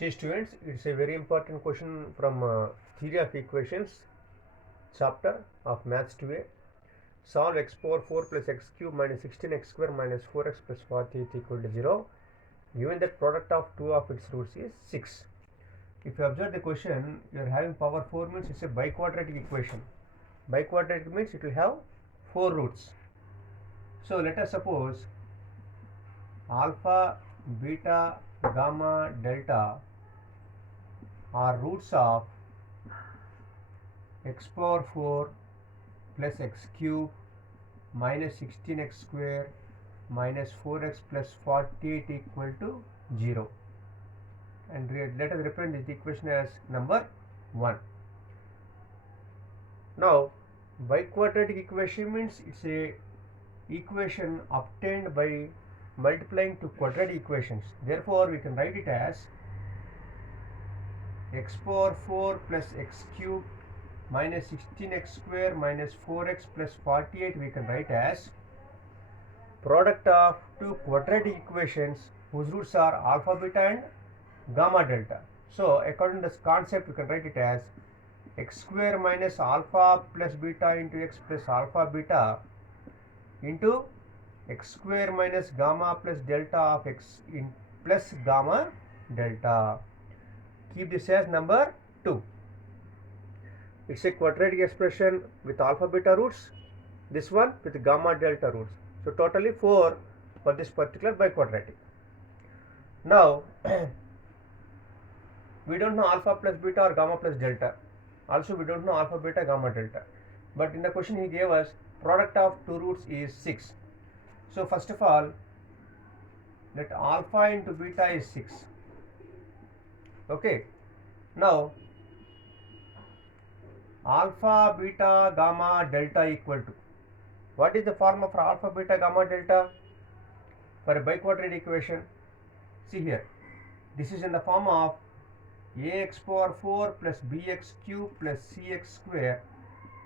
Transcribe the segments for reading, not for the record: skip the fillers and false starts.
See students, it's a very important question from theory of equations chapter of maths 2a. Solve x power 4 plus x cube minus 16x square minus 4x plus 48 equal to 0. Given that product of two of its roots is 6. If you observe the question, you are having power 4 means it's a biquadratic equation. Biquadratic means it will have 4 roots. So let us suppose alpha, beta, gamma, delta are roots of x power 4 plus x cube minus 16x square minus 4x plus 48 equal to 0, and let us represent this equation as number 1. Now biquadratic equation means it's a equation obtained by multiplying two quadratic equations. Therefore we can write it as x power 4 plus x cube minus 16x square minus 4x plus 48 we can write as product of two quadratic equations whose roots are alpha beta and gamma delta. So according to this concept we can write it as x square minus alpha plus beta into x plus alpha beta into x square minus gamma plus delta of x in plus gamma delta. Keep this as number 2. It's a quadratic expression with alpha beta roots, this one with gamma delta roots. So totally 4 for this particular biquadratic. Now we don't know alpha plus beta or gamma plus delta. Also we don't know alpha beta gamma delta. But in the question he gave us product of two roots is 6. So first of all, let alpha into beta is 6. Okay. Now alpha beta gamma delta equal to, what is the formula for alpha beta gamma delta for a biquadratic equation? See here, this is in the form of ax power 4 plus bx cube plus cx square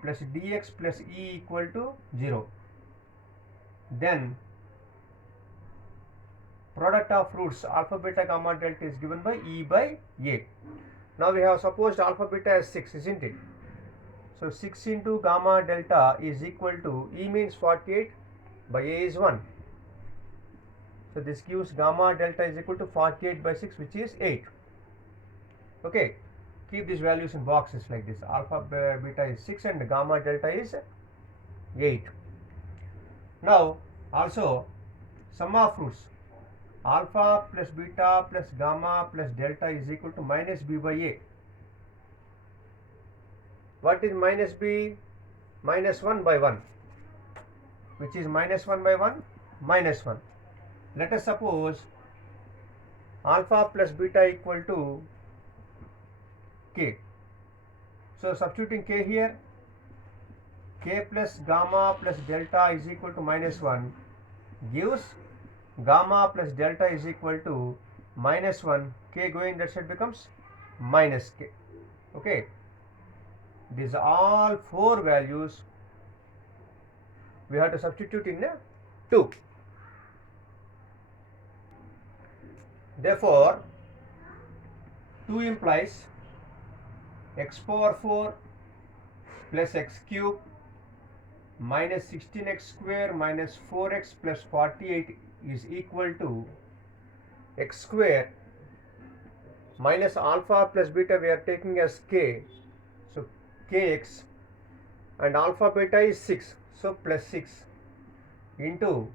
plus dx plus e equal to 0. Then product of roots alpha beta gamma delta is given by e by a. Now we have supposed alpha beta as 6, isn't it? So 6 into gamma delta is equal to, e means 48 by a is 1. So this gives gamma delta is equal to 48 by 6, which is 8. Okay, keep these values in boxes like this. Alpha beta is 6 and gamma delta is 8. Now also sum of roots alpha plus beta plus gamma plus delta is equal to minus b by a. What is minus b? Minus 1 by 1, which is minus 1 by 1 minus 1. Let us suppose alpha plus beta equal to k. So substituting k here, k plus gamma plus delta is equal to minus 1 gives gamma plus delta is equal to minus 1, k going that side becomes minus k. Okay, these all 4 values we have to substitute in 2. Therefore 2 implies x power 4 plus x cube minus 16x square minus 4x plus 48 is equal to x square minus alpha plus beta we are taking as k, so kx, and alpha beta is 6, so plus 6 into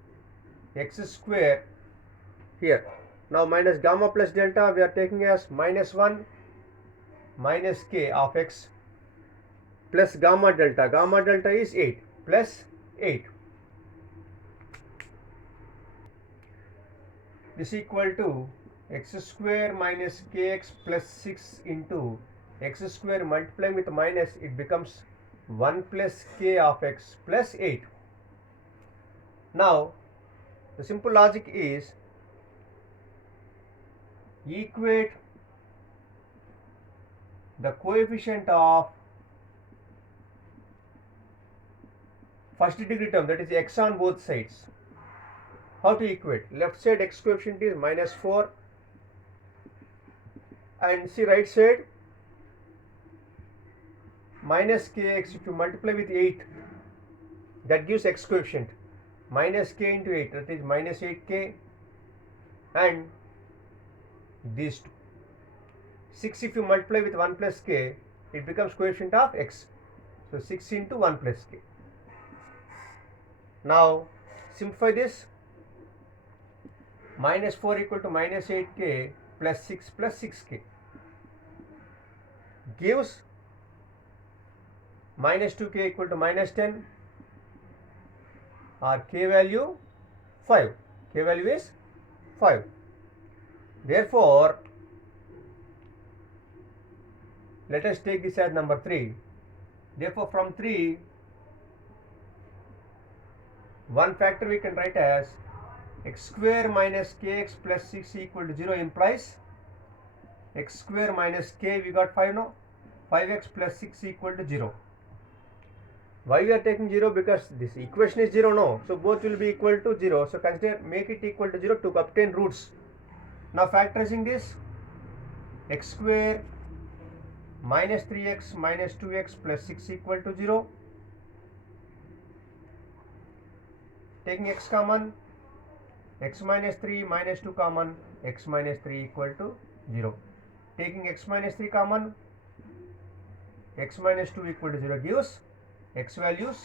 x square here. Now minus gamma plus delta we are taking as minus 1 minus k of x plus gamma delta is 8 plus 8. This equal to x square minus kx plus 6 into x square multiplying with minus, it becomes 1 plus k of x plus 8. Now the simple logic is equate the coefficient of first degree term, that is x on both sides. How to equate? Left side x coefficient is minus 4, and see right side minus kx, if you multiply with 8, that gives x coefficient, minus k into 8, that is minus 8k, and these two. 6 if you multiply with 1 plus k, it becomes coefficient of x. So 6 into 1 plus k. Now simplify this. Minus 4 equal to minus 8k plus 6 plus 6k gives minus 2k equal to minus 10, or k value 5. K value is 5. Therefore, let us take this as number 3. Therefore, from 3, one factor we can write as x square minus kx plus 6 equal to 0 implies x square minus k, we got 5 now, 5x plus 6 equal to 0. Why we are taking 0? Because this equation is 0 no, so both will be equal to 0. So consider, make it equal to 0 to obtain roots. Now factorizing this, x square minus 3x minus 2x plus 6 equal to 0. Taking x common, x minus 3 minus 2 common, x minus 3 equal to 0. Taking x minus 3 common, x minus 2 equal to 0 gives x values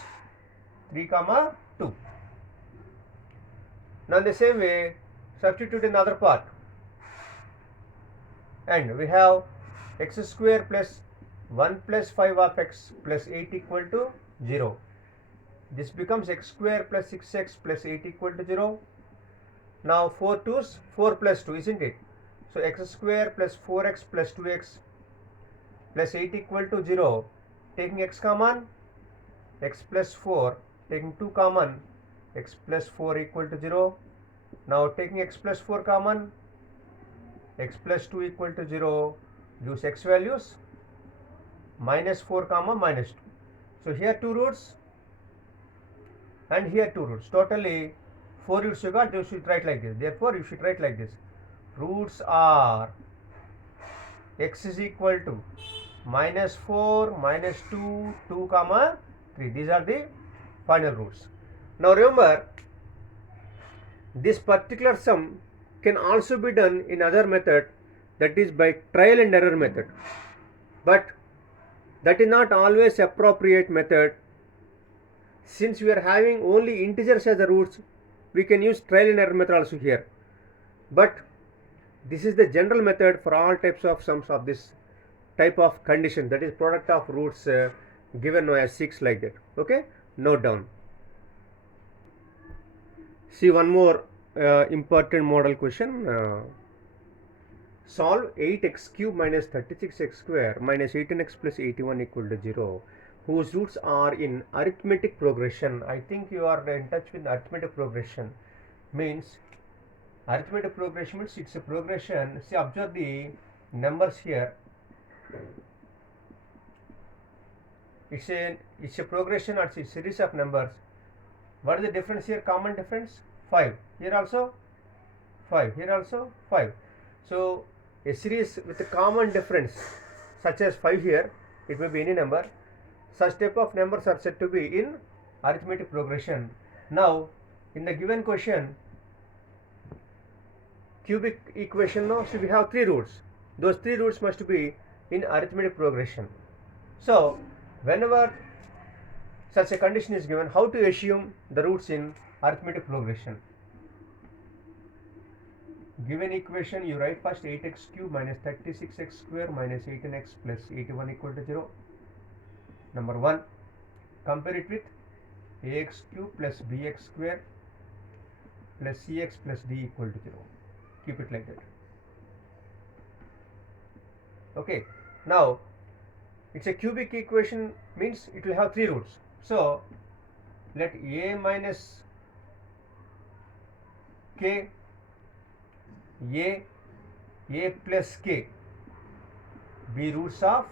3 comma 2. Now in the same way, substitute in the other part, and we have x square plus 1 plus 5 of x plus 8 equal to 0. This becomes x square plus 6x plus 8 equal to 0. Now 4 2's 4 plus 2, isn't it? So x square plus 4x plus 2x plus 8 equal to 0. Taking x common, x plus 4, taking 2 common, x plus 4 equal to 0. Now taking x plus 4 common, x plus 2 equal to 0 gives x values minus 4 comma minus 2. So here 2 roots and here 2 roots. Totally 4 roots you got. You should write like this. Therefore you should write like this. Roots are x is equal to minus 4, minus 2, 2 comma 3. These are the final roots. Now remember, this particular sum can also be done in other method, that is by trial and error method, but that is not always appropriate method. Since we are having only integers as the roots, we can use trial and error method also here, but this is the general method for all types of sums of this type of condition, that is product of roots given as 6, like that. Okay, note down. See one more important model question. Solve 8x cube minus 36x square minus 18x plus 81 equal to 0, whose roots are in arithmetic progression. I think you are in touch with arithmetic progression. Means arithmetic progression means it's a progression. See, observe the numbers here. It's a progression, or it's a series of numbers. What is the difference here? Common difference 5. Here also 5. Here also 5. So a series with a common difference such as 5 here, it may be any number. Such type of numbers are said to be in arithmetic progression. Now in the given question, cubic equation, no, so we have 3 roots. Those 3 roots must be in arithmetic progression. So whenever such a condition is given, how to assume the roots in arithmetic progression? Given equation, you write first 8x cube minus 36x square minus 18x plus 81 equal to 0. Number 1, compare it with ax cube plus bx square plus cx plus d equal to 0. Keep it like that. Okay, now it's a cubic equation, means it will have 3 roots. So let a minus k, a plus k be roots of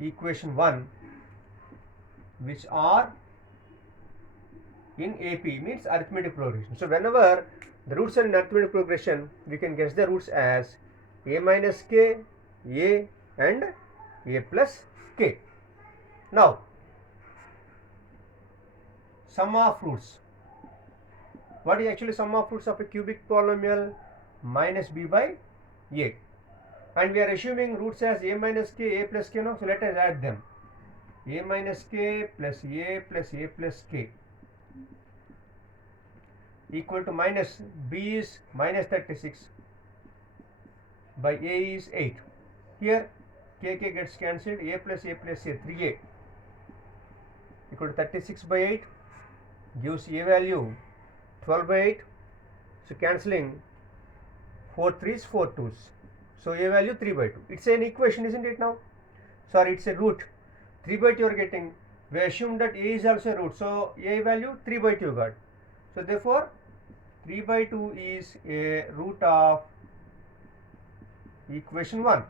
equation 1, which are in AP, means arithmetic progression. So whenever the roots are in arithmetic progression, we can guess the roots as a minus k, a and a plus k. Now sum of roots. What is actually sum of roots of a cubic polynomial? Minus b by a, and we are assuming roots as a minus k, a plus k. No, so let us add them. A minus k plus a plus k equal to minus b is minus 36 by a is 8. Here k gets cancelled, a plus a 3a equal to 36 by 8 gives a value 12 by 8. So cancelling 4 3s 4 2s. So a value 3 by 2. It's an equation, isn't it now? Sorry, it's a root. 3 by 2 you are getting. We assume that a is also a root. So a value 3 by 2 you got. So therefore 3 by 2 is a root of equation 1.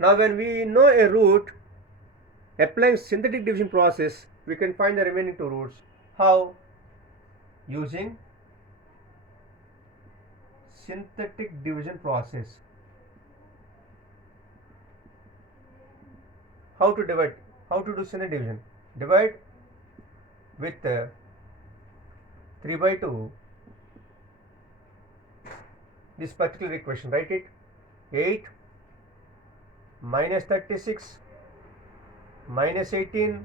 Now when we know a root, applying synthetic division process, we can find the remaining two roots. How? Using synthetic division process. How to divide? How to do synthetic division? Divide with 3 by 2 this particular equation. Write it. 8 minus 36 minus 18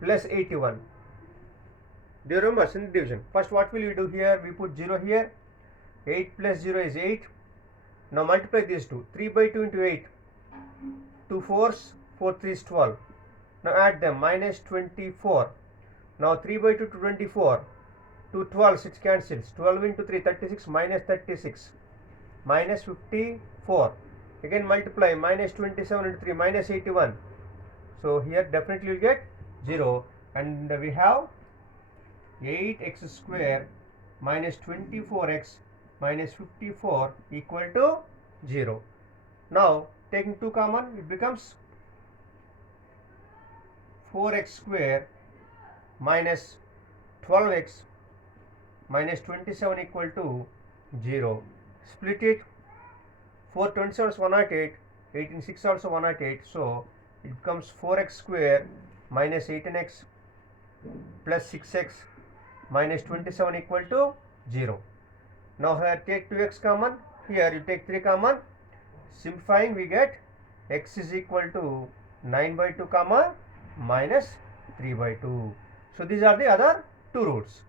plus 81. Do you remember synthetic division? First, what will we do here? We put 0 here. 8 plus 0 is 8. Now multiply these two. 3 by 2 into 8. 2 4s, 4 3s 12. Now add them. Minus 24. Now 3 by 2 to 24. 2 12s, it cancels. 12 into 3, 36 minus 36. Minus 54. Again multiply. Minus 27 into 3, minus 81. So here definitely you get 0. And we have 8x square minus 24x minus 54 equal to 0. Now taking 2 common, it becomes 4x square minus 12x minus 27 equal to 0. Split it. 4 27 is 108, 18 6 also 108. So it becomes 4x square minus 18x plus 6x minus 27 equal to 0. Now here take 2x common, here you take 3 common. Simplifying, we get x is equal to 9 by 2 comma minus 3 by 2. So these are the other two roots.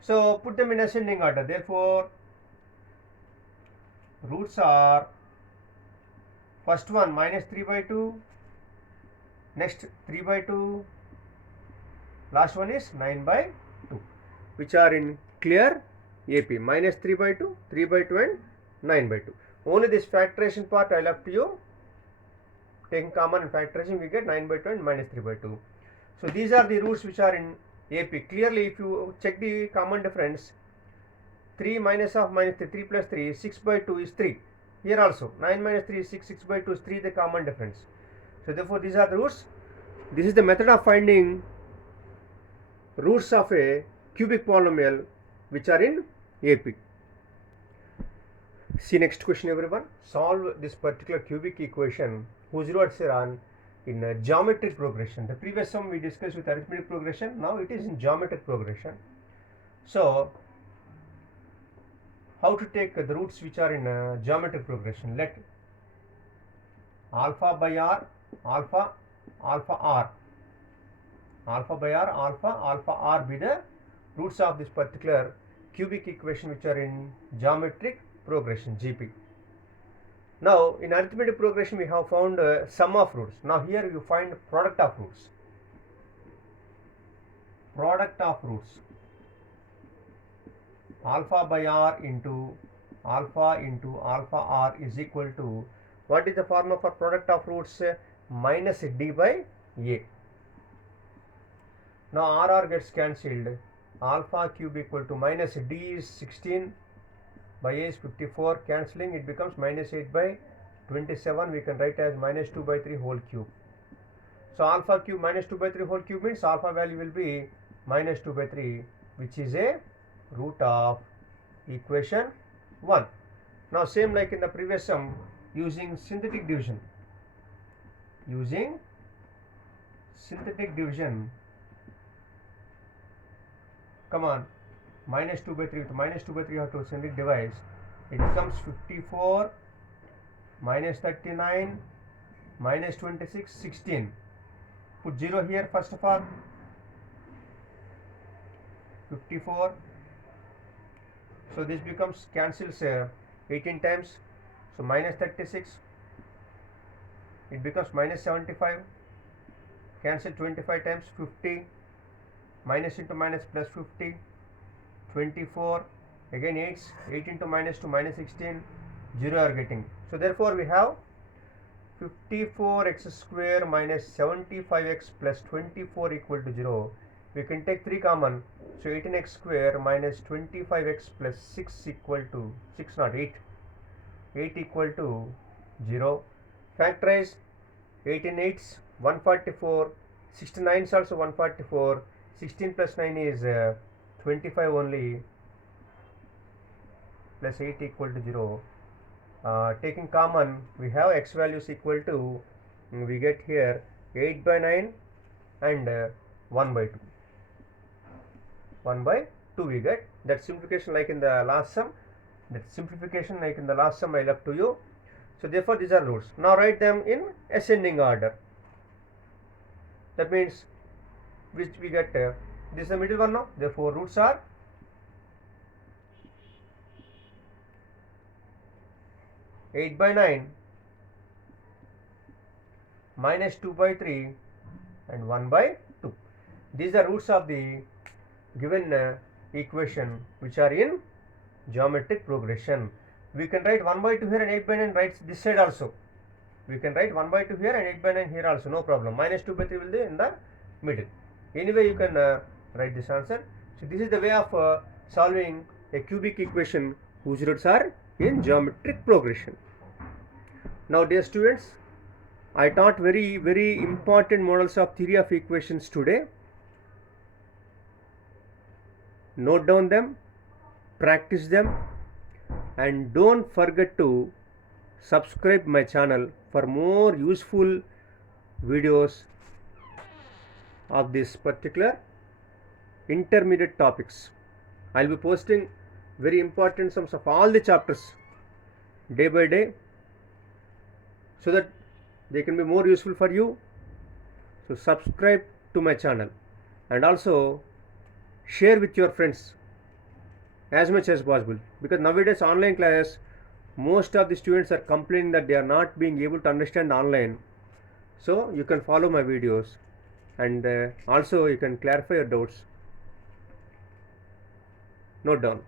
So put them in ascending order. Therefore roots are first one minus 3 by 2, next 3 by 2, last one is 9 by 2, which are in clear AP. Minus 3 by 2, 3 by 2 and 9 by 2. Only this factorization part I left to you. Taking common and factorizing, we get 9 by 2 and minus 3 by 2. So these are the roots which are in AP. Clearly, if you check the common difference, 3 minus of minus 3, 3 plus 3, 6 by 2 is 3. Here also, 9 minus 3 is 6, 6 by 2 is 3, the common difference. So therefore, these are the roots. This is the method of finding roots of a cubic polynomial which are in AP. See next question, everyone. Solve this particular cubic equation whose roots are in geometric progression. The previous sum we discussed with arithmetic progression. Now it is in geometric progression. So how to take the roots which are in geometric progression? Let alpha by r, alpha r, alpha by r, alpha r be the roots of this particular cubic equation which are in geometric progression, GP. Now in arithmetic progression we have found sum of roots. Now here you find product of roots. Product of roots. Alpha by r into alpha r is equal to, what is the formula for product of roots? Minus d by a. Now r gets cancelled. Alpha cube equal to minus d is 16 by a is 54, cancelling, it becomes minus 8 by 27. We can write as minus 2 by 3 whole cube. So alpha cube minus 2 by 3 whole cube means alpha value will be minus 2 by 3, which is a root of equation 1. Now same like in the previous sum, using synthetic division. Using synthetic division, come on, minus 2 by 3, with minus 2 by 3 you have to synthetic divide. It becomes 54 minus 39 minus 26, 16. Put 0 here first of all. 54. So this becomes cancels 18 times. So minus 36. It becomes minus 75. Cancel 25 times. 50. Minus into minus plus 50. 24. Again 8. 8 into minus 2 minus 16. 0 are getting. So therefore we have 54x square minus 75x plus 24 equal to 0. We can take 3 common. So 18x square minus 25x plus 6 equal to 6 not 8. 8 equal to 0. Factorize 18 8s 144. 69 is also 144. 16 plus 9 is 25 only. Plus 8 equal to 0. Taking common, we have x values equal to, we get here 8 by 9 and 1 by 2. 1 by 2 we get. That simplification like in the last sum. I left to you. So therefore these are roots. Now write them in ascending order. That means which we get, this is the middle one now. Therefore roots are 8 by 9 minus 2 by 3 and 1 by 2. These are roots of the given equation which are in geometric progression. We can write 1 by 2 here and 8 by 9 right this side also. We can write 1 by 2 here and 8 by 9 here also, no problem. Minus 2 by 3 will be in the middle. Anyway you can write this answer. So this is the way of solving a cubic equation whose roots are in geometric progression. Now dear students, I taught very important models of theory of equations today. Note down them, practice them, and don't forget to subscribe my channel for more useful videos of this particular intermediate topics. I will be posting very important sums of all the chapters day by day so that they can be more useful for you. So subscribe to my channel and also share with your friends as much as possible, because nowadays online classes, most of the students are complaining that they are not being able to understand online. So you can follow my videos and also you can clarify your doubts. Note down.